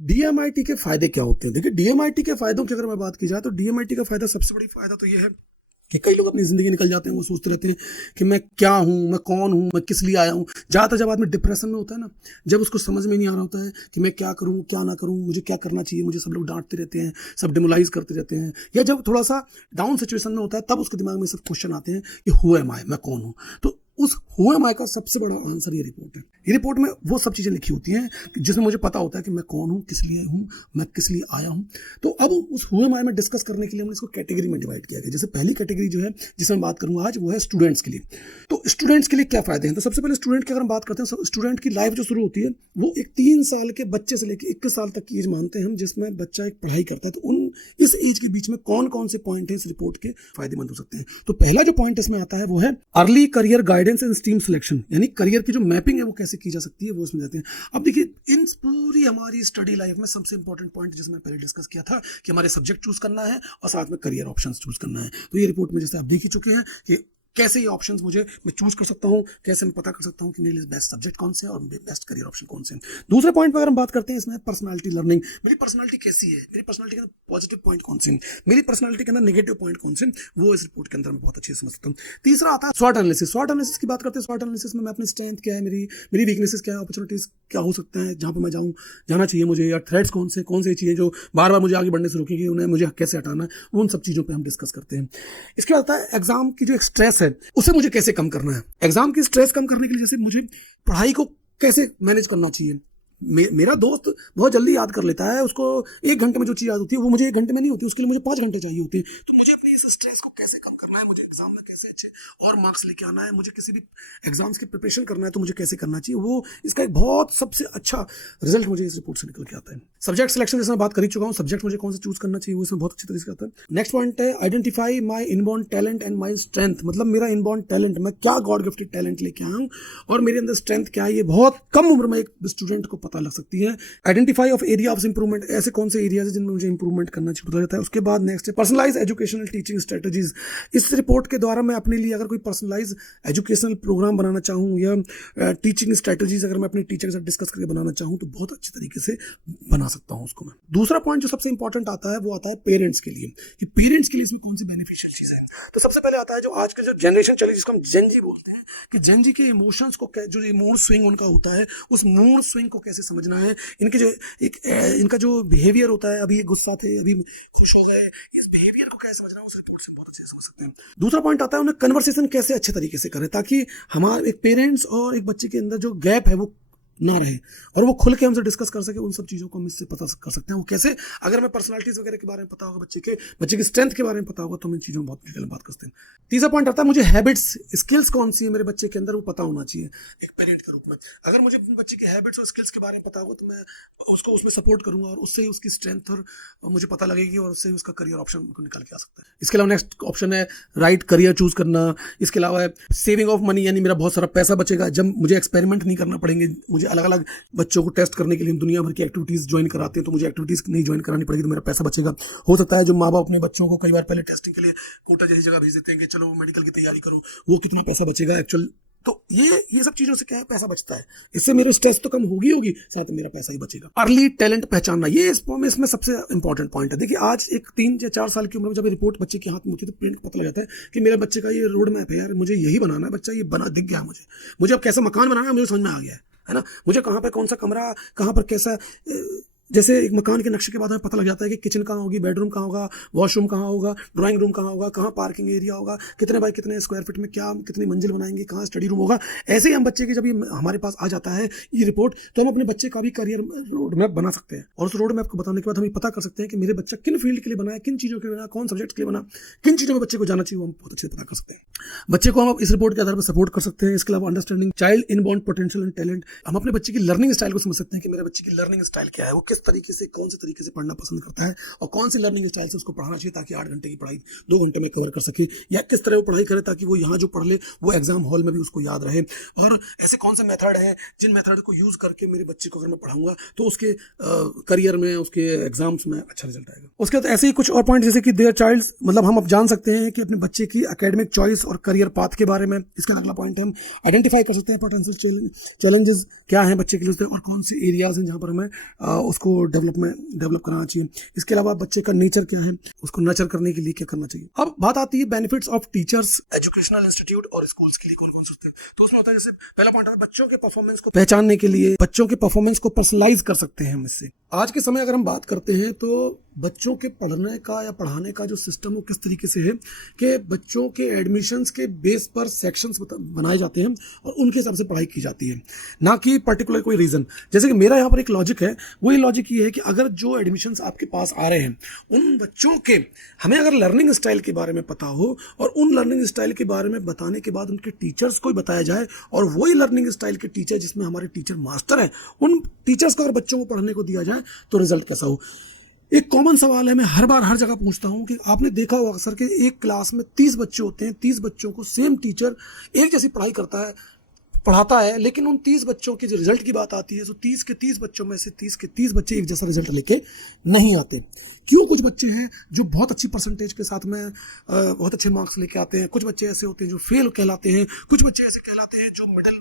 DMIT के फायदे क्या होते हैं? देखिए, डीएमआईटी के फायदों की अगर मैं बात की जाए तो डीएमआईटी का फायदा, सबसे बड़ी फायदा तो ये है कि कई लोग अपनी जिंदगी निकल जाते हैं, वो सोचते रहते हैं कि मैं क्या हूँ, मैं कौन हूँ, मैं किस लिए आया हूँ। ज़्यादातर जब आदमी डिप्रेशन में होता है ना, जब उसको समझ में नहीं आ रहा होता है कि मैं क्या करूँ क्या ना करूँ, मुझे क्या करना चाहिए, मुझे सब लोग डांटते रहते हैं, सब डिमोलाइज करते रहते हैं, या जब थोड़ा सा डाउन सिचुएशन में होता है, तब उसके दिमाग में सब क्वेश्चन आते हैं कि हु एम आई, मैं कौन हूँ। तो उस हु एम आई का सबसे बड़ा आंसर ये रिपोर्ट है। ये रिपोर्ट में वो सब चीज़ें लिखी होती हैं जिसमें मुझे पता होता है कि मैं कौन हूँ, किस लिए हूँ, मैं किस लिए आया हूँ। तो अब उस हु एम आई में डिस्कस करने के लिए हमने इसको कैटेगरी में डिवाइड किया गया। जैसे पहली कैटेगरी जो है जिसमें बात करूंगा आज, वो है स्टूडेंट्स के लिए। तो स्टूडेंट्स के लिए क्या फायदे हैं? तो सबसे पहले स्टूडेंट की अगर हम बात करते हैं, स्टूडेंट की लाइफ जो शुरू होती है वो एक 3 साल के बच्चे से लेकर 21 साल तक की एज मानते हैं हम, जिसमें बच्चा एक पढ़ाई करता है। तो उन इस एज के बीच में कौन कौन से पॉइंट है इस रिपोर्ट के फायदेमंद हो सकते हैं? तो पहला जो पॉइंट इसमें आता है वो है early career guidance and stream selection, यानी करियर की जो मैपिंग है वो कैसे की जा सकती है, वो इसमें जाते हैं। अब देखिए, इन पूरी हमारी स्टडी लाइफ में सबसे इंपॉर्टेंट पॉइंट जिसमें पहले डिस्कस किया था कि हमारे सब्जेक्ट चूज करना है और साथ में करियर ऑप्शंस चूज करना है। तो ये रिपोर्ट में जैसे आप देख ही चुके हैं कि कैसे ये ऑप्शंस मैं चूज कर सकता हूँ, कैसे मैं पता कर सकता हूँ कि मेरे लिए बेस्ट सब्जेक्ट कौन से हैं और बेस्ट करियर ऑप्शन कौन से हैं। दूसरे पॉइंट पर अगर हम बात करते हैं, इसमें पर्सनालिटी लर्निंग, मेरी पर्सनालिटी कैसी है, मेरी पर्सनालिटी के अंदर पॉजिटिव पॉइंट कौन से हैं, मेरी पर्सनालिटी के अंदर नेगेटिव पॉइंट कौन से हैं, वो इस रिपोर्ट के अंदर मैं बहुत अच्छे से समझ सकता हूँ। तीसरा आता है स्वॉट एनालिसिस। स्वॉट एनालिसिस की बात करते हैं। स्वॉट एनालिसिस में मैं अपनी स्ट्रेंथ क्या है, मेरी वीकनेसेस क्या है, अपॉर्चुनिटीज क्या हो सकते हैं जहाँ पर मैं जाना चाहिए मुझे, या थ्रेट्स कौन से चीज़ें जो बार बार मुझे आगे बढ़ने से रोकेंगे, उन्हें मुझे कैसे हटाना है, उन सब चीज़ों पर हम डिस्कस करते हैं। इसके बाद आता है एग्जाम की जो एक स्ट्रेस है उसे मुझे कैसे कम करना है। एग्जाम की स्ट्रेस कम करने के लिए जैसे मुझे पढ़ाई को कैसे मैनेज करना चाहिए। मेरा दोस्त बहुत जल्दी याद कर लेता है, उसको 1 घंटे में जो चीज़ याद होती है वो मुझे 1 घंटे में नहीं होती, उसके लिए मुझे 5 घंटे चाहिए होते हैं। तो मुझे अपनी इस स्ट्रेस को कैसे कम करना है, मुझे एग्जाम में कैसे अच्छे और मार्क्स लेके आना है, मुझे किसी भी एग्जाम्स की प्रिपरेशन करना है तो मुझे कैसे करना चाहिए, वो इसका एक बहुत सबसे अच्छा रिजल्ट मुझे इस रिपोर्ट से निकल के आता है। सब्जेक्ट सिलेक्शन जैसे मैं बात कर ही चुका हूँ, सब्जेक्ट मुझे कौन से चूज करना चाहिए वो इसमें बहुत अच्छी तरीके से आता है। नेक्स्ट पॉइंट है identify my inborn talent and my strength, मतलब मेरा इनबॉर्न टैलेंट, मैं क्या गॉड गिफ्टेड टैलेंट लेके आया हूँ और मेरे अंदर स्ट्रेंथ क्या है, ये बहुत कम उम्र में एक स्टूडेंट को पता लग सकती है। Identify of area of improvement, ऐसे कौन से एरियाज है जिनमें मुझे इंप्रूवमेंट करना चाहिए, पता जाता है। उसके बाद नेक्स्ट है पर्सनलाइज एजुकेशनल टीचिंग स्ट्रेटजीज। इस रिपोर्ट के द्वारा मैं अपने लिए अगर कोई पर्सनलाइज एजुकेशनल प्रोग्राम बनाना चाहूँ या टीचिंग स्ट्रेटजीज अगर मैं अपने टीचर के साथ डिस्कस करके बनाना चाहूँ तो बहुत अच्छे तरीके से बना सकता हूँ उसको मैं। दूसरा पॉइंट जो सबसे इंपॉर्टेंट आता है वो आता है पेरेंट्स के लिए, कि पेरेंट्स के लिए इसमें कौन सी बेनिफिशियल चीज़ है। तो सबसे पहले आता है जो आज के जो जनरेशन चली जिसको हम जेन जी बोलते हैं, कि जेन जी के इमोशंस को जो मूड स्विंग उनका होता है, उस मूड स्विंग को कैसे समझना है, इनके जो इनका जो बिहेवियर होता है, अभी ये गुस्सा थे, अभी खुश हो गए, इस बिहेवियर को कैसे समझना है उस रिपोर्ट से बहुत अच्छे से समझ सकते हैं। दूसरा पॉइंट आता है उन्हें कन्वर्सेशन कैसे अच्छे तरीके से करें ताकि हमारे एक पेरेंट्स और एक बच्चे के अंदर जो गैप है वो ना रहे और वो खुल के हमसे डिस्कस कर सके। उन सब चीज़ों को हम इससे पता कर सकते हैं। वो कैसे, अगर हमें पर्सनालिटीज वगैरह के बारे में पता होगा, बच्चे की स्ट्रेंथ के बारे में पता होगा तो हम इन चीज़ों में बहुत डिटेल में बात करते हैं। तीसरा पॉइंट आता है मुझे हैबिट्स स्किल्स कौन सी है मेरे बच्चे के अंदर वो पता होना चाहिए एक पेरेंट के रूप में। अगर मुझे अपने बच्चे की हैबिट्स और स्किल्स के बारे में पता होगा तो मैं उसको उसमें सपोर्ट करूंगा और उससे ही उसकी स्ट्रेंथ और मुझे पता लगेगी और उससे उसका करियर ऑप्शन निकल के आ सकता है। इसके अलावा नेक्स्ट ऑप्शन है राइट करियर चूज करना। इसके अलावा है सेविंग ऑफ मनी, यानी मेरा बहुत सारा पैसा बचेगा जब मुझे एक्सपेरिमेंट नहीं करना पड़ेंगे। मुझे अलग अलग बच्चों को टेस्ट करने के लिए दुनिया भर की एक्टिविटीज ज्वाइन कराते हैं तो मुझे एक्टिविटीज नहीं ज्वाइन करानी पड़ेगी तो मेरा पैसा बचेगा। हो सकता है जो माँ बाप अपने बच्चों को कई बार पहले टेस्टिंग के लिए कोटा जैसी जगह भेज देते हैं कि चलो मेडिकल की तैयारी करो, वो कितना पैसा बचेगा एक्चुअल। तो ये सब चीजों से क्या है, पैसा बचता है, इससे मेरे स्ट्रेस तो कम होगी साथ में मेरा पैसा ही बचेगा। अर्ली टैलेंट पहचानना, ये इसमें सबसे इंपॉर्टेंट पॉइंट है। देखिए आज एक 3 या 4 साल की उम्र में जब रिपोर्ट बच्चे के हाथ में होती है तो पेरेंट को पता लग जाता है कि मेरे बच्चे का ये रोड मैप है, यार मुझे यही बनाना है, बच्चा ये बना दिख गया, मुझे अब कैसा मकान बनाना है मुझे समझ में आ गया है ना, मुझे कहाँ पे कौन सा कमरा, कहाँ पर कैसा, जैसे एक मकान के नक्शे के बाद हमें पता लग जाता है कि किचन कहाँ होगी, बेडरूम कहाँ होगा, वॉशरूम कहाँ होगा, ड्राइंग रूम कहाँ होगा, कहाँ पार्किंग एरिया होगा, कितने बाय कितने स्क्वायर फीट में क्या कितनी मंजिल बनाएंगे, कहाँ स्टडी रूम होगा। ऐसे ही हम बच्चे की जब ये हमारे पास आ जाता है ये रिपोर्ट तो हम अपने बच्चे का भी करियर रोड मैप बना सकते हैं और उस रोड मैप को बताने के बाद हम ये पता कर सकते हैं कि मेरे बच्चा किन फील्ड के लिए बना है, किन चीज़ों के लिए बना, कौन सब्जेक्ट के लिए बना, किन चीज़ों में बच्चे को जाना चाहिए, वो हम बहुत अच्छे से पता कर सकते हैं। बच्चे को हम इस रिपोर्ट के आधार पर सपोर्ट कर सकते हैं। इसके अलावा understanding child inborn potential and talent, हम अपने बच्चे की लर्निंग स्टाइल को समझ सकते हैं कि मेरे बच्चे की लर्निंग स्टाइल क्या है, वो किस तरीके से कौन से तरीके से पढ़ना पसंद करता है और कौन सी लर्निंग स्टाइल से उसको पढ़ाना चाहिए ताकि 8 घंटे की पढ़ाई 2 घंटे में कवर कर सके, या किस तरह वो पढ़ाई करे ताकि वो यहाँ जो पढ़ ले वो एग्जाम हॉल में भी उसको याद रहे। और ऐसे कौन से मेथड है जिन मेथड को यूज करके मेरे बच्चे को अगर मैं पढ़ाऊंगा तो उसके करियर में, उसके एग्जाम्स में अच्छा रिजल्ट आएगा। उसके बाद ऐसे ही कुछ और पॉइंट जैसे कि देयर चाइल्ड, मतलब हम अब जान सकते हैं कि अपने बच्चे की एकेडमिक चॉइस और करियर पाथ के बारे में। इसके अगला पॉइंट हम आइडेंटिफाई कर सकते हैं पोटेंशियल चैलेंजेस क्या है बच्चे के लिए और कौन से एरियाज हैं जहाँ पर हमें को डेवलप कराना चाहिए। इसके अलावा बच्चे का नेचर क्या है, उसको नर्चर करने के लिए क्या करना चाहिए। अब बात आती है benefits of teachers, educational institute और स्कूल्स के लिए कौन कौन से होते हैं। तो उसमें होता है, जैसे पहला पॉइंट है बच्चों के परफॉर्मेंस को पहचानने के लिए बच्चों के परफॉर्मेंस को पर्सनलाइज कर सकते हैं हम इससे। आज के समय अगर हम बात करते हैं तो बच्चों के पढ़ने का या पढ़ाने का जो सिस्टम वो किस तरीके से है कि बच्चों के एडमिशन्स के बेस पर सेक्शंस बनाए जाते हैं और उनके हिसाब से पढ़ाई की जाती है, ना कि पर्टिकुलर कोई रीजन। जैसे कि मेरा यहाँ पर एक लॉजिक है, वही लॉजिक ये है कि अगर जो एडमिशन्स आपके पास आ रहे हैं उन बच्चों के हमें अगर लर्निंग स्टाइल के बारे में पता हो और उन लर्निंग स्टाइल के बारे में बताने के बाद उनके टीचर्स को बताया जाए और वही लर्निंग स्टाइल के टीचर जिसमें हमारे टीचर मास्टर हैं उन टीचर्स को अगर बच्चों को पढ़ने को दिया जाए तो रिजल्ट कैसा हो। एक कॉमन सवाल है, मैं हर बार हर जगह पूछता हूं कि आपने देखा होगा अक्सर कि एक क्लास में 30 बच्चे होते हैं, 30 बच्चों को सेम टीचर एक जैसी पढ़ाई करता है, पढ़ाता है, लेकिन उन 30 बच्चों के जो रिजल्ट की बात आती है तो 30 के 30 बच्चों में से 30 के 30 बच्चे एक जैसा रिजल्ट लेके नहीं आते। क्यों? कुछ बच्चे हैं जो बहुत अच्छी परसेंटेज के साथ में बहुत अच्छे मार्क्स लेके आते हैं, कुछ बच्चे ऐसे होते हैं जो फेल कहलाते हैं, कुछ बच्चे ऐसे कहलाते हैं जो मिडिल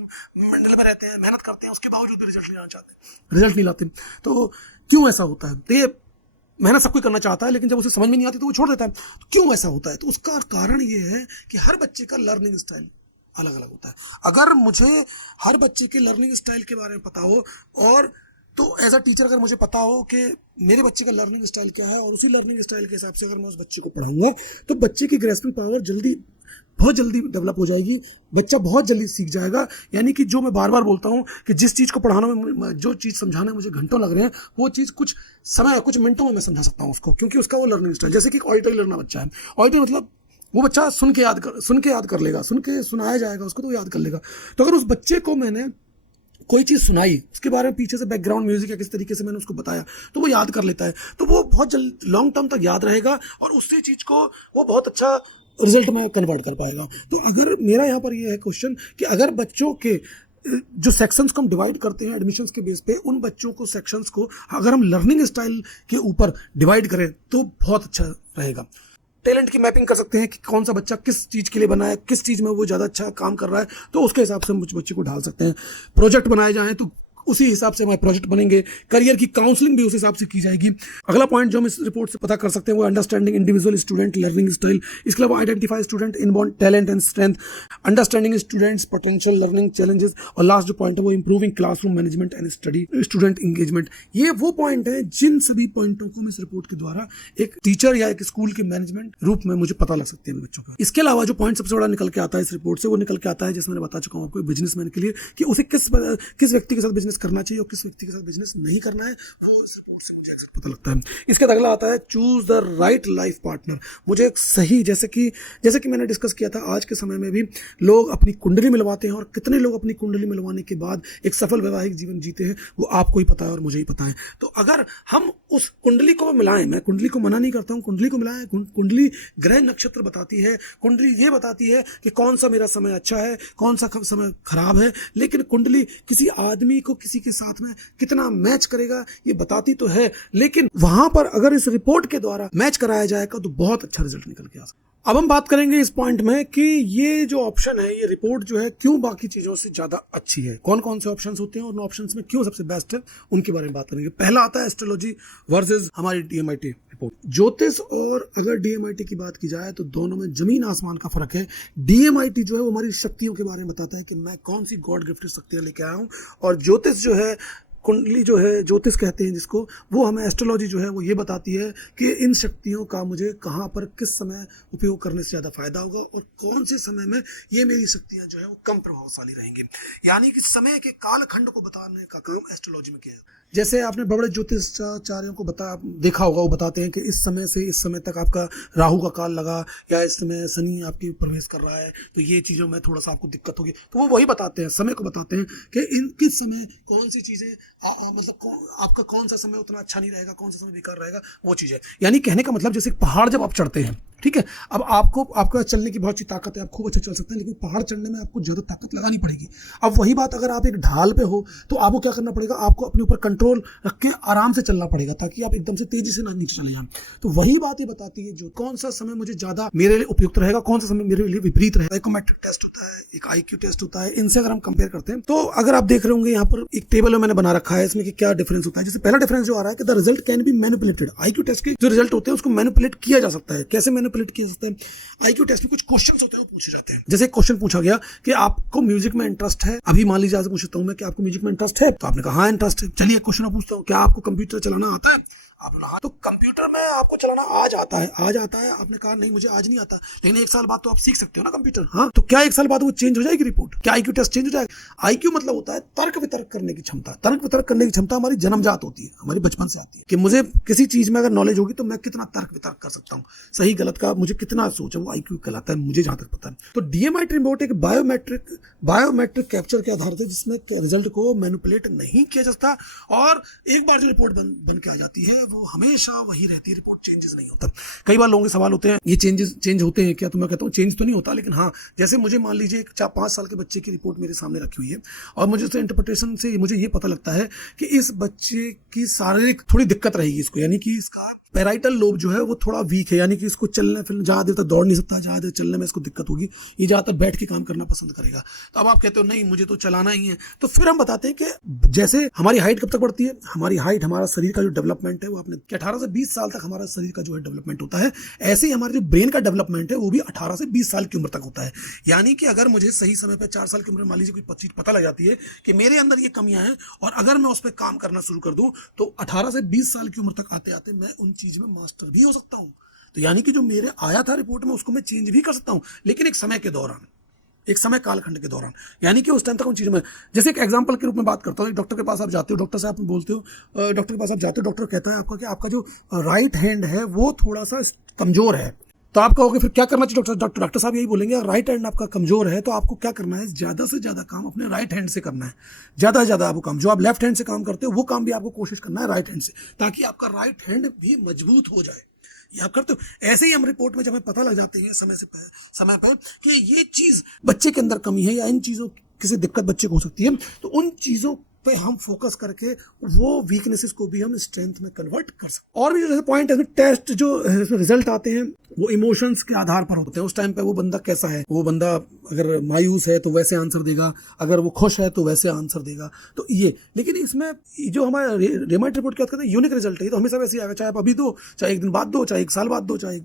में रहते हैं, मेहनत करते हैं, उसके बावजूद भी रिजल्ट नहीं लाते। तो क्यों ऐसा होता है? तो ये मेहनत सब कोई करना चाहता है, लेकिन जब उसे समझ में नहीं आती तो वो छोड़ देता है। तो क्यों ऐसा होता है? तो उसका कारण ये है कि हर बच्चे का लर्निंग स्टाइल अलग अलग होता है। अगर मुझे हर बच्चे के लर्निंग स्टाइल के बारे में पता हो और तो एज अ टीचर अगर मुझे पता हो कि मेरे बच्चे का लर्निंग स्टाइल क्या है और उसी लर्निंग स्टाइल के हिसाब से अगर मैं उस बच्चे को पढ़ाऊंगा तो बच्चे की ग्रेस्पिंग पावर बहुत जल्दी डेवलप हो जाएगी, बच्चा बहुत जल्दी सीख जाएगा। यानी कि जो मैं बार बार बोलता हूँ कि जिस चीज़ को पढ़ाना में, जो चीज़ समझाने में मुझे घंटों लग रहे हैं, वो चीज़ कुछ समय कुछ मिनटों में मैं समझा सकता हूँ उसको, क्योंकि उसका वो लर्निंग स्टाइल। जैसे कि एक ऑडिटरी लर्नर बच्चा है, ऑडिटरी मतलब वो बच्चा सुन के याद कर लेगा, सुन के सुनाया जाएगा उसको तो वो याद कर लेगा। तो अगर उस बच्चे को मैंने कोई चीज़ सुनाई, उसके बारे में पीछे से बैकग्राउंड म्यूजिक या किस तरीके से मैंने उसको बताया तो वो याद कर लेता है, तो वो बहुत जल्द लॉन्ग टर्म तक याद रहेगा और उसी चीज़ को वो बहुत अच्छा रिजल्ट में कन्वर्ट कर पाएगा। तो अगर मेरा यहाँ पर ये है क्वेश्चन कि अगर बच्चों के जो सेक्शंस को हम डिवाइड करते हैं एडमिशन्स के बेस पे, उन बच्चों को सेक्शंस को अगर हम लर्निंग स्टाइल के ऊपर डिवाइड करें तो बहुत अच्छा रहेगा। टैलेंट की मैपिंग कर सकते हैं कि कौन सा बच्चा किस चीज़ के लिए बना है, किस चीज़ में वो ज़्यादा अच्छा काम कर रहा है, तो उसके हिसाब से हम उस बच्चे को ढाल सकते हैं। प्रोजेक्ट बनाए जाएँ तो उसी हिसाब से हमारे प्रोजेक्ट बनेंगे, करियर की काउंसलिंग भी उस हिसाब से की जाएगी। अगला पॉइंट जो हम इस रिपोर्ट से पता कर सकते हैं वो understanding individual student learning style. इसके अलावा identify student inborn talent and strength, understanding students potential learning challenges, और लास्ट जो पॉइंट है वो improving classroom management and study student engagement. ये वो पॉइंट है जिन सभी पॉइंटों को इस रिपोर्ट के द्वारा एक टीचर या एक स्कूल के मैनेजमेंट रूप में मुझे पता लग सकते हैं बच्चों का। इसके अलावा जो पॉइंट सबसे बड़ा निकल के आता है इस रिपोर्ट से, वो निकल के आता है, जैसे मैंने बता चुका हूँ आपको, बिजनेसमैन के लिए कि उसे किस व्यक्ति के साथ बिजनेस करना चाहिए और किस व्यक्ति के साथ बिजनेस नहीं करना है, वो इस रिपोर्ट से मुझे एक्सैक्ट पता लगता है। इसके अगला आता है choose the right life partner. मुझे एक सही, जैसे कि मैंने डिस्कस किया था, आज के समय में भी लोग अपनी कुंडली मिलवाते हैं और कितने लोग अपनी कुंडली मिलवाने के बाद एक सफल वैवाहिक जीवन जीते हैं वो आपको ही पता है और मुझे ही पता है। तो अगर हम उस कुंडली को मिलाएं, मैं कुंडली को मना नहीं करता हूं, कुंडली को मिलाएं। कुंडली ग्रह नक्षत्र बताती है, कुंडली ये बताती है कि कौन सा मेरा समय अच्छा है, कौन सा समय खराब है, लेकिन कुंडली किसी आदमी को किसी के साथ में कितना मैच करेगा ये बताती तो है, लेकिन वहां पर अगर इस रिपोर्ट के द्वारा मैच कराया जाएगा तो बहुत अच्छा रिजल्ट निकल के आ सकता है। अब हम बात करेंगे इस पॉइंट में कि ये जो ऑप्शन है, ये रिपोर्ट जो है क्यों बाकी चीजों से ज्यादा अच्छी है, कौन कौन से ऑप्शंस होते हैं और उन ऑप्शंस में क्यों सबसे बेस्ट है, उनके बारे में बात करेंगे। पहला आता है एस्ट्रोलॉजी वर्सेस हमारी डीएमआईटी रिपोर्ट। ज्योतिष और अगर डीएमआईटी की बात की जाए तो दोनों में जमीन आसमान का फर्क है। डीएमआईटी जो है वो हमारी शक्तियों के बारे में बताता है कि मैं कौन सी गॉड गिफ्टेड शक्तियां लेके आया हूं, और ज्योतिष जो है, कुंडली जो है, ज्योतिष कहते हैं जिसको, वो हमें एस्ट्रोलॉजी जो है वो ये बताती है कि इन शक्तियों का मुझे कहाँ पर किस समय उपयोग करने से ज़्यादा फायदा होगा और कौन से समय में ये मेरी शक्तियाँ जो है वो कम प्रभावशाली रहेंगी। यानी कि समय के कालखंड को बताने का काम एस्ट्रोलॉजी में किया है। जैसे आपने बड़े ज्योतिषाचार्यों को देखा होगा, वो बताते हैं कि इस समय से इस समय तक आपका राहु का काल लगा या इस समय शनि आपकी प्रवेश कर रहा है, तो ये चीज़ों में थोड़ा सा आपको दिक्कत होगी। तो वो वही बताते हैं, समय को बताते हैं कि इन किस समय कौन सी चीज़ें मतलब आपका कौन सा समय उतना अच्छा नहीं रहेगा, कौन सा समय बेकार रहेगा, वो चीज़ है। यानी कहने का मतलब जैसे पहाड़ जब आप चढ़ते हैं ठीक है। अब आपको आपका चलने की बहुत सी ताकत है, आप खूब अच्छा चल सकते हैं, लेकिन पहाड़ चढ़ने में आपको ज़्यादा ताकत लगानी पड़ेगी। अब वही बात अगर आप एक ढाल पे हो तो आपको क्या करना पड़ेगा, आपको अपने ऊपर कंट्रोल रख के आराम से चलना पड़ेगा ताकि आप एकदम से तेजी से ना नीचे चले जाएं। तो वही बात ये बताती है जो कौन सा समय मुझे ज़्यादा मेरे लिए उपयुक्त रहेगा, कौन सा समय मेरे लिए विपरीत रहेगा। साइकोमेट्रिक टेस्ट होता है, एक IQ टेस्ट होता है, इनसे अगर हम कंपेयर करते हैं तो अगर आप देख रहे होंगे यहाँ पर एक टेबल में मैंने बना रखा है इसमें कि क्या डिफरेंस होता है। जैसे पहला डिफरेंस जो आ रहा है कि the result can be manipulated. IQ test के जो रिजल्ट होते हैं उसको मैनिपुलेट किया जा सकता है। कैसे मैनिपुलेट किया जाता है? IQ टेस्ट में कुछ क्वेश्चंस होते हैं वो पूछे जाते हैं। जैसे एक क्वेश्चन पूछा गया कि आपको म्यूजिक में इंटरेस्ट है। अभी मान लीजिए आज पूछता हूं मैं कि आपको म्यूजिक में इंटरेस्ट है, तो आपने कहा हाँ इंटरेस्ट है। चलिए एक क्वेश्चन पूछता हूँ, क्या आपको कंप्यूटर चलाना आता है? आपने कहा तो कंप्यूटर में आपको चलाना आज आता है, आज आता है। आपने कहा नहीं मुझे आज नहीं आता, लेकिन एक साल बाद तो आप सीख सकते हो ना कंप्यूटर। हाँ, तो क्या एक साल बाद वो चेंज हो जाएगी रिपोर्ट? क्या IQ टेस्ट चेंज हो जाएगा? IQ मतलब होता है तर्क वितर्क करने की क्षमता। तर्क वितर्क करने की क्षमता हमारी जन्मजात होती है, हमारी बचपन से आती है कि मुझे किसी चीज में अगर नॉलेज होगी तो मैं कितना तर्क वितर्क कर सकता हूँ, सही गलत का मुझे कितना सोच है, वो IQ कहलाता है, मुझे जहां तक पता है। तो DMIT रिपोर्ट एक बायोमेट्रिक कैप्चर के आधार से जिसमें रिजल्ट को मैनिपुलेट नहीं किया जाता, और एक बार जो रिपोर्ट बन के आ जाती है वो हमेशा वही रहती है, रिपोर्ट चेंजेस नहीं होता। कई बार लोगों के सवाल होते हैं ये चेंज होते हैं क्या? तो मैं कहता हूँ चेंज तो नहीं होता, लेकिन हाँ जैसे मुझे मान लीजिए एक 4-5 साल के बच्चे की रिपोर्ट मेरे सामने रखी हुई है और मुझे उसके इंटरप्रिटेशन से मुझे ये पता लगता है कि इस बच्चे की शारीरिक थोड़ी दिक्कत रहेगी इसको, यानी कि इसका पैराइटल लोब जो है वो थोड़ा वीक है, यानी कि इसको चलने फिरने ज्यादा देर तक दौड़ नहीं सकता, ज्यादा देर चलने में इसको दिक्कत होगी, ये ज्यादातर बैठ के काम करना पसंद करेगा। तो अब आप कहते हो नहीं मुझे तो चलाना ही है, तो फिर हम बताते हैं कि जैसे हमारी हाइट कब तक बढ़ती है, हमारी हाइट हमारा शरीर का जो डेवलपमेंट है वो आपने 18 से 20 साल तक हमारा शरीर का जो है डेवलपमेंट होता है, ऐसे ही हमारे जो ब्रेन का डेवलपमेंट है वो भी 18 से 20 साल की उम्र तक होता है। यानी कि अगर मुझे सही समय पर 4 साल की उम्र मान लीजिए कोई चीज पता लग जाती है कि मेरे अंदर ये कमियां हैं और अगर मैं उस पर काम करना शुरू कर दूं तो 18 से 20 साल की उम्र तक आते आते मैं उन चीज में मास्टर भी हो सकता हूं। तो यानी कि जो मेरे आया था रिपोर्ट में उसको मैं चेंज भी कर सकता हूं, लेकिन एक समय के दौरान, एक समय कालखंड के दौरान, यानी कि उस टाइम तक उन चीज़ों में। जैसे एक एग्जांपल के रूप में बात करता हूँ, डॉक्टर के पास आप जाते हो, डॉक्टर से आप बोलते हो, डॉक्टर के पास आप जाते हो, डॉक्टर कहता है आपको कि आपका जो राइट हैंड है वो थोड़ा सा कमजोर है। तो आप कहोगे फिर क्या करना चाहिए? डॉक्टर साहब यही बोलेंगे राइट हैंड आपका कमजोर है तो आपको क्या करना है, ज्यादा से ज्यादा काम अपने राइट हैंड से करना है। ज्यादा से ज्यादा आपको काम जो आप लेफ्ट हैंड से काम करते हो वो काम भी आपको कोशिश करना है राइट हैंड से, ताकि आपका राइट हैंड भी मजबूत हो जाए। या करते हो ऐसे ही हम रिपोर्ट में जब हमें पता लग जाते हैं समय पर कि ये चीज बच्चे के अंदर कमी है या इन चीजों किसी दिक्कत बच्चे को हो सकती है, तो उन चीजों पे हम फोकस करके वो वीकनेसेस को भी हम स्ट्रेंथ में कन्वर्ट कर सकते हैं। और भी जैसे पॉइंट है, टेस्ट जो रिजल्ट आते हैं वो इमोशंस के आधार पर होते हैं। उस टाइम पे वो बंदा कैसा है, वो बंदा अगर मायूस है तो वैसे आंसर देगा, अगर वो खुश है तो वैसे आंसर देगा। तो ये, लेकिन इसमें जो हमारा DMIT रिपोर्ट क्या कहते हैं, यूनिक रिजल्ट है, तो हमेशा वैसे ही आएगा, चाहे आप अभी दो, चाहे एक दिन बाद दो, चाहे एक साल बाद दो, चाहे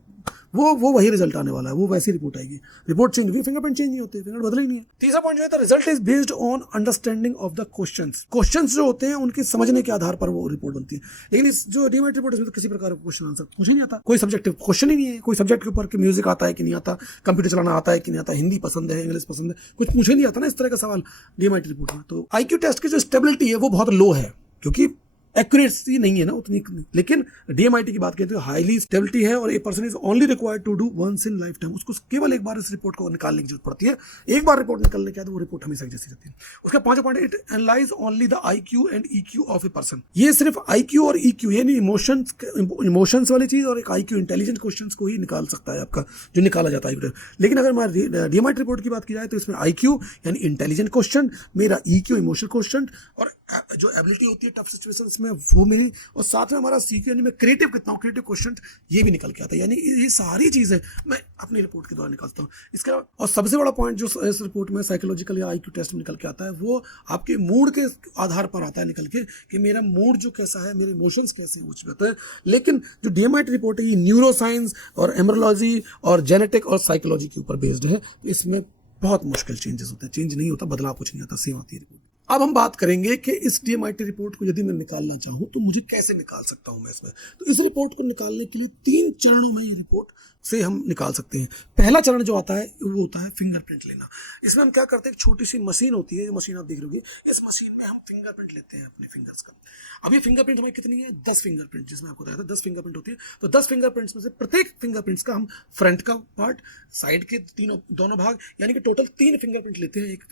वो वही रिजल्ट आने वाला है, वो वैसी रिपोर्ट आएगी। रिपोर्ट चेंज हुई, फिंगरप्रिंट चेंज नहीं होते, फिंगर बदले ही नहीं है। तीसरा पॉइंट जो है, result is based on understanding of the questions जो होते हैं उनके समझने के आधार पर वो रिपोर्ट बनती है। लेकिन इस जो DMIT रिपोर्ट है तो किसी प्रकार का क्वेश्चन आंसर मुझे नहीं आता, कोई सब्जेक्टिव क्वेश्चन ही नहीं है, कोई सब्जेक्ट के ऊपर कि म्यूजिक आता है कि नहीं आता, कंप्यूटर चलाना आता है कि नहीं आता, हिंदी पसंद है, इंग्लिश पसंद है, कुछ पूछे नहीं आता ना इस तरह का सवाल DMIT रिपोर्ट में। तो IQ टेस्ट की जो स्टेबिलिटी है वो बहुत लो है, क्योंकि एक्यूरेसी नहीं है ना उतनी। लेकिन DMIT की बात करते हैं हाईली स्टेबिलिटी है और a person is only required to do once in life time. उसको केवल एक बार इस रिपोर्ट को निकालने की जरूरत पड़ती है। एक बार रिपोर्ट निकलने के बाद वो रिपोर्ट हमेशा जैसी रहती है। उसका 5वां point, it analyse only the IQ and EQ of a person. ये सिर्फ IQ और EQ यानी इमोशंस वाली चीज और एक IQ इंटेलिजेंट क्वेश्चन को ही निकाल सकता है आपका, जो निकाला जाता है। लेकिन अगर हमारी DMIT रिपोर्ट की बात की जाए तो इसमें IQ यानी इंटेलिजेंट क्वेश्चन, मेरा EQ इमोशनल क्वेश्चन, और जो एबिलिटी होती है टफ सिचुएशंस में वो मेरी, और साथ में हमारा CQ यानी मैं क्रिएटिव कितना हूँ, क्रिएटिव क्वेश्चन ये भी निकल के आता है। यानी ये सारी चीजें मैं अपनी रिपोर्ट के द्वारा निकालता हूँ। इसका और सबसे बड़ा पॉइंट जो इस रिपोर्ट में साइकोलॉजिकल या IQ टेस्ट में निकल के आता है वो आपके मूड के आधार पर आता है निकल के, कि मेरा मूड जो कैसा है, मेरे इमोशंस कैसे हैं, कुछ बेहतर है। लेकिन जो DMIT रिपोर्ट है ये न्यूरो साइंस और एमरोलॉजी और जेनेटिक और साइकोलॉजी के ऊपर बेस्ड है। इसमें बहुत मुश्किल चेंजेस होते हैं, चेंज नहीं होता, बदलाव कुछ नहीं आता, सेम आती है रिपोर्ट। अब हम बात करेंगे कि इस DMIT रिपोर्ट को यदि मैं निकालना चाहूं तो मुझे कैसे निकाल सकता हूं मैं इसमें। तो इस रिपोर्ट को निकालने के लिए 3 चरणों में ये रिपोर्ट से हम निकाल सकते हैं। पहला चरण जो आता है वो होता है फिंगरप्रिंट लेना। इसमें हम क्या करते हैं, एक छोटी सी मशीन होती है, जो मशीन आप देख रहे होगी, इस मशीन में हम फिंगरप्रिंट लेते हैं अपने फिंगर्स का। अब ये फिंगरप्रिंट हमारी कितनी है, 10 फिंगरप्रिंट, जिसमें आपको बताया था 10 फिंगरप्रिंट होती है। तो 10 फिंगरप्रिंट्स में से प्रत्येक फिंगरप्रिंट्स का हम फ्रंट का पार्ट, साइड के दोनों भाग, यानी कि टोटल 3 फिंगरप्रिंट लेते हैं एक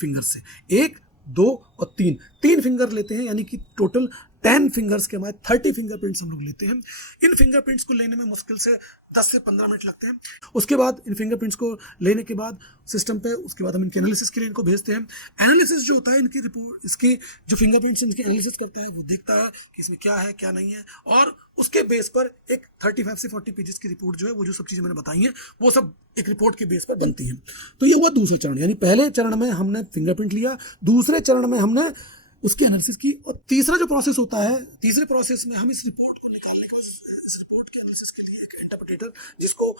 फिंगर से, 1, 2 और 3 फिंगर लेते हैं, यानी कि टोटल 10 फिंगर्स के हमारे 30 फिंगरप्रिंट्स हम लोग लेते हैं। इन फिंगरप्रिंट्स को लेने में मुश्किल से 10 से 15 मिनट लगते हैं। उसके बाद इन फिंगरप्रिंट्स को लेने के बाद सिस्टम पे, उसके बाद हम इनके एनालिसिस के लिए इनको भेजते हैं। एनालिसिस जो होता है इनकी रिपोर्ट, इसके जो फिंगरप्रिंट्स इनके एनालिसिस करता है, वो देखता है कि इसमें क्या है क्या नहीं है, और उसके बेस पर एक 35 से 40 पेजेस की रिपोर्ट जो है, वो जो सब चीज़ें मैंने बताई हैं वो सब एक रिपोर्ट के बेस पर बनती हैं। तो ये हुआ दूसरा चरण, यानी पहले चरण में हमने फिंगरप्रिंट लिया, दूसरे चरण में हमने उसकी एनालिसिस की, और तीसरा जो प्रोसेस होता है, तीसरे प्रोसेस में हम इस रिपोर्ट को निकालने के बाद इस रिपोर्ट के एनालिसिस के लिए एक इंटरप्रेटर, जिसको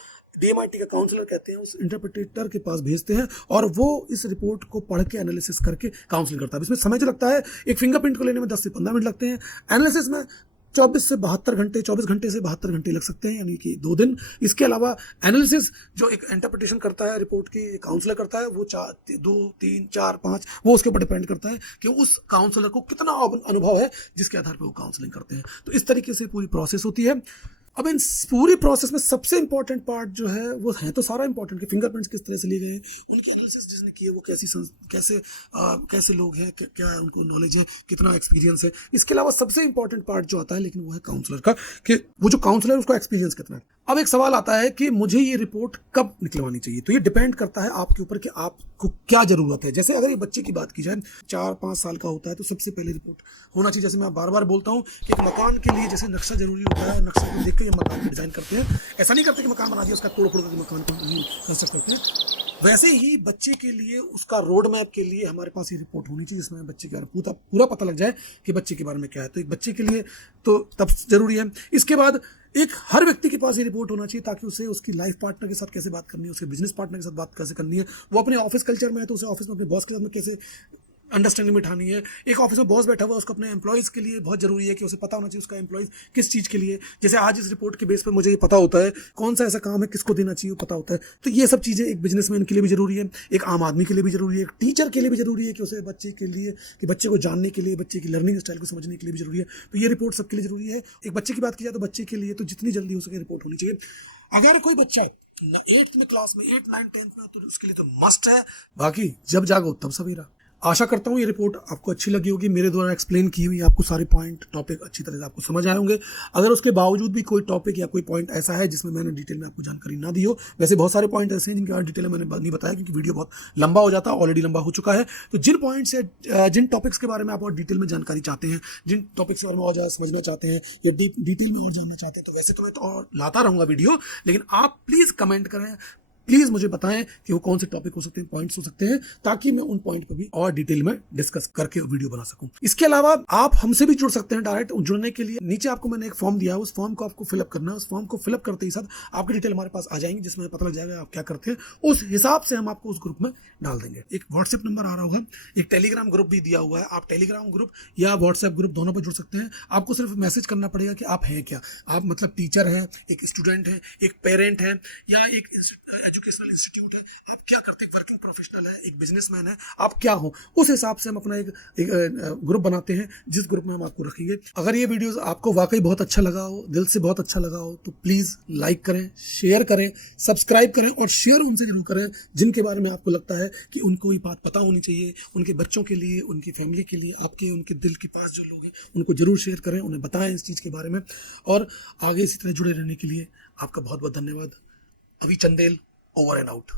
डीएमआईटी का काउंसलर कहते हैं, उस इंटरप्रेटर के पास भेजते हैं, और वो इस रिपोर्ट को पढ़ के एनालिसिस करके काउंसलिंग करता है। इसमें समय जो लगता है, एक फिंगरप्रिंट को लेने में 10 से 15 मिनट लगते हैं, एनालिसिस में 24 से 72 घंटे, 24 घंटे से 72 घंटे लग सकते हैं, यानी कि 2 दिन। इसके अलावा एनालिसिस जो एक इंटरप्रिटेशन करता है रिपोर्ट की, काउंसलर करता है, वो 2, 3, 4, 5, वो उसके ऊपर डिपेंड करता है कि उस काउंसलर को कितना अनुभव है, जिसके आधार पर वो काउंसलिंग करते हैं। तो इस तरीके से पूरी प्रोसेस होती है। अब इन पूरी प्रोसेस में सबसे इंपॉर्टेंट पार्ट जो है, वो है तो सारा इंपॉर्टेंट कि फिंगरप्रिंट्स किस तरह से लिए गए, उनकी एनालिसिस जिसने की है वो कैसे लोग हैं, क्या उनको नॉलेज है, कितना एक्सपीरियंस है। इसके अलावा सबसे इंपॉर्टेंट पार्ट जो आता है, लेकिन वो है काउंसलर का, कि वो जो काउंसलर है उसका एक्सपीरियंस कितना है। अब एक सवाल आता है कि मुझे ये रिपोर्ट कब निकलवानी चाहिए। तो ये डिपेंड करता है आपके ऊपर कि आपको क्या जरूरत है। जैसे अगर ये बच्चे की बात की जाए, 4-5 साल का होता है, तो सबसे पहले रिपोर्ट होना चाहिए। जैसे मैं बार बार बोलता हूँ कि एक मकान के लिए जैसे नक्शा जरूरी होता है, नक्शे को देख के ये मकान को डिजाइन करते हैं। ऐसा नहीं करते कि मकान बना दिया उसका तोड़ फोड़ करके मकान को कंस्ट्रक्ट करते हैं। वैसे ही बच्चे के लिए, उसका रोड मैप के लिए हमारे पास ये रिपोर्ट होनी चाहिए, जिसमें बच्चे के बारे में पूरा पता लग जाए कि बच्चे के बारे में क्या है। तो एक बच्चे के लिए तो तब जरूरी है। इसके बाद एक हर व्यक्ति के पास ये रिपोर्ट होना चाहिए, ताकि उसे उसकी लाइफ पार्टनर के साथ कैसे बात करनी है, उसके बिजनेस पार्टनर के साथ बात कैसे करनी है, वो अपने ऑफिस कल्चर में है तो उसे ऑफिस में अपने बॉस के साथ में कैसे अंडरस्टैंडिंग बिठानी है। एक ऑफिस में बॉस बैठा हुआ है, उसको अपने एम्प्लॉइज़ के लिए बहुत जरूरी है कि उसे पता होना चाहिए उसका एम्प्लॉइज़ किस चीज़ के लिए। जैसे आज इस रिपोर्ट के बेस पर मुझे ये पता होता है कौन सा ऐसा काम है किसको देना चाहिए, वो पता होता है। तो ये सब चीज़ें एक बिजनेसमैन के लिए भी जरूरी है, एक आम आदमी के लिए भी जरूरी है, एक टीचर के लिए भी जरूरी है कि उसे बच्चे के लिए, कि बच्चे को जानने के लिए, बच्चे की लर्निंग स्टाइल को समझने के लिए भी जरूरी है। तो ये रिपोर्ट सबके लिए जरूरी है। एक बच्चे की बात की जाए तो बच्चे के लिए तो जितनी जल्दी हो सके रिपोर्ट होनी चाहिए। अगर कोई बच्चा 8th में क्लास में, 8, 9, 10th में, तो उसके लिए तो मस्ट है। बाकी जब जागो तब सवेरा। आशा करता हूँ ये रिपोर्ट आपको अच्छी लगी होगी। मेरे द्वारा एक्सप्लेन की हुई आपको सारे पॉइंट, टॉपिक अच्छी तरह से आपको समझ आए होंगे। अगर उसके बावजूद भी कोई टॉपिक या कोई पॉइंट ऐसा है जिसमें मैंने डिटेल में आपको जानकारी ना दी हो, वैसे बहुत सारे पॉइंट ऐसे हैं जिनके बारे में डिटेल मैंने नहीं बताया, क्योंकि वीडियो बहुत लंबा हो जाता है, ऑलरेडी लंबा हो चुका है। तो जिन पॉइंट्स या जिन टॉपिक्स के बारे में आप और डिटेल में जानकारी चाहते हैं, जिन टॉपिक्स के बारे में और ज़्यादा समझना चाहते हैं या डिटेल में और जानना चाहते हैं, तो वैसे तो मैं तो और लाता रहूँगा वीडियो, लेकिन आप प्लीज़ कमेंट करें, प्लीज मुझे बताएं कि वो कौन से टॉपिक हो सकते हैं, पॉइंट्स हो सकते हैं, ताकि मैं उन पॉइंट पर भी और डिटेल में डिस्कस करके वीडियो बना सकूं। इसके अलावा आप हमसे भी जुड़ सकते हैं डायरेक्ट। जुड़ने के लिए नीचे आपको मैंने एक फॉर्म दिया है, उस फॉर्म को आपको फिलअप करना है। उस फॉर्म को फिलअप करते ही साथ आपकी डिटेल हमारे पास आ जाएंगी, जिसमें पता लग जाएगा आप क्या करते हैं। उस हिसाब से हम आपको उस ग्रुप में डाल देंगे। एक व्हाट्सएप नंबर आ रहा होगा, एक टेलीग्राम ग्रुप भी दिया हुआ है। आप टेलीग्राम ग्रुप या व्हाट्सएप ग्रुप दोनों पर जुड़ सकते हैं। आपको सिर्फ मैसेज करना पड़ेगा कि आप हैं क्या, आप मतलब टीचर हैं, एक स्टूडेंट हैं, एक पेरेंट हैं, या एक एजुकेशनल इंस्टीट्यूट, आप क्या करते हैं, वर्किंग प्रोफेशनल है, एक बिजनेसमैन है, आप क्या हो। उस हिसाब से हम अपना एक ग्रुप बनाते हैं, जिस ग्रुप में हम आपको रखेंगे। अगर ये वीडियोस आपको वाकई बहुत अच्छा लगा हो, दिल से बहुत अच्छा लगा हो, तो प्लीज लाइक करें, शेयर करें, सब्सक्राइब करें, और शेयर उनसे जरूर करें जिनके बारे में आपको लगता है कि उनको ये बात पता होनी चाहिए। उनके बच्चों के लिए, उनकी फैमिली के लिए, आपके उनके दिल के पास जो लोग हैं उनको जरूर शेयर करें, उन्हें बताएं इस चीज़ के बारे में। और आगे इसी तरह जुड़े रहने के लिए आपका बहुत बहुत धन्यवाद। अभी चंदेल, ओवर एंड आउट।